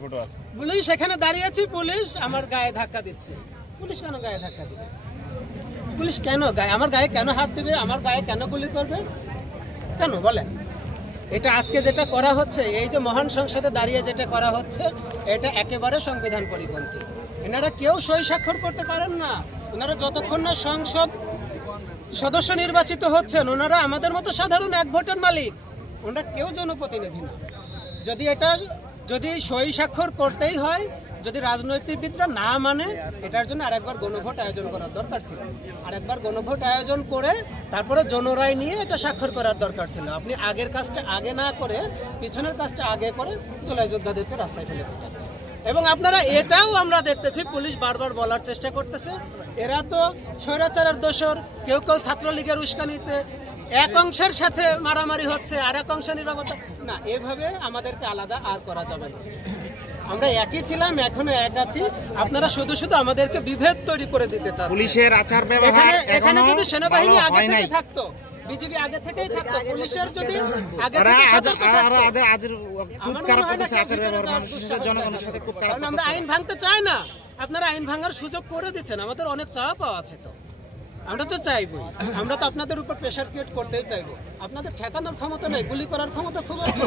রিপোর্টও আছে। পুলিশ এখানে দাঁড়িয়েছি, পুলিশ আমার গায়ে ধাক্কা দিচ্ছে। পুলিশ কেন গায়ে ধাক্কা দিবে? পুলিশ কেন আমার গায়ে কেন হাত দিবে? আমার গায়ে কেন গুলি করবে? কেন বলেন? এটা আজকে যেটা করা হচ্ছে, এই যে মহান সংসদে দাঁড়িয়ে যেটা করা হচ্ছে, এটা একেবারে সংবিধান পরিপন্থী। এনারা কেউ সই স্বাক্ষর করতে পারেন না। ওনারা যতক্ষণ না সংসদ সদস্য নির্বাচিত হচ্ছেন, ওনারা আমাদের মতো সাধারণ এক ভোটের মালিক, ওনারা কেউ জনপ্রতিনিধি না। যদি সই স্বাক্ষর করতেই হয়, যদি রাজনৈতিকবিদরা না মানে, এটার জন্য আরেকবার গণভোট আয়োজন করার দরকার ছিল। আরেকবার গণভোট আয়োজন করে তারপরে জনরায় নিয়ে এটা স্বাক্ষর করার দরকার ছিল। আপনি আগের কাজটা আগে না করে পিছনের কাজটা আগে করে জুলাই যোদ্ধাদেরকে রাস্তায় ফেলে দিচ্ছে। এবং আপনারা এটাও আমরা দেখতেছি, পুলিশ বারবার বলার চেষ্টা করতেছে এরা তো স্বৈরাচারের দোসর, কেউ কেউ ছাত্রলীগের উস্কানিতে, এক অংশের সাথে মারামারি হচ্ছে আর এক অংশ নিরাপত্তা না। এভাবে আমাদেরকে আলাদা আর করা যাবে না। আমরা একই ছিলাম, এখনো এক আছি। আপনারা শুধু শুধু আমাদেরকে বিভেদ তৈরি করে দিতে চান। পুলিশের আচার ব্যবহার এখানে যদি সেনাবাহিনী আগে থেকে থাকতো, বিজেপি আগে থেকেই থাকতো, পুলিশের যদি আগে থেকে জনগণের সাথে খুব খারাপ। আমরা আইন ভাঙতে চাই না, আপনারা আইন ভাঙার সুযোগ করে দিচ্ছেন। আমাদের অনেক চাওয়া পাওয়া আছে, তো আমরা তো চাইবই। আমরা তো আপনাদের উপর প্রেশার ক্রিয়েট করতেই চাইবো। আপনাদের ঠেকানোর ক্ষমতা নেই, গুলি করার ক্ষমতা খুব আছে।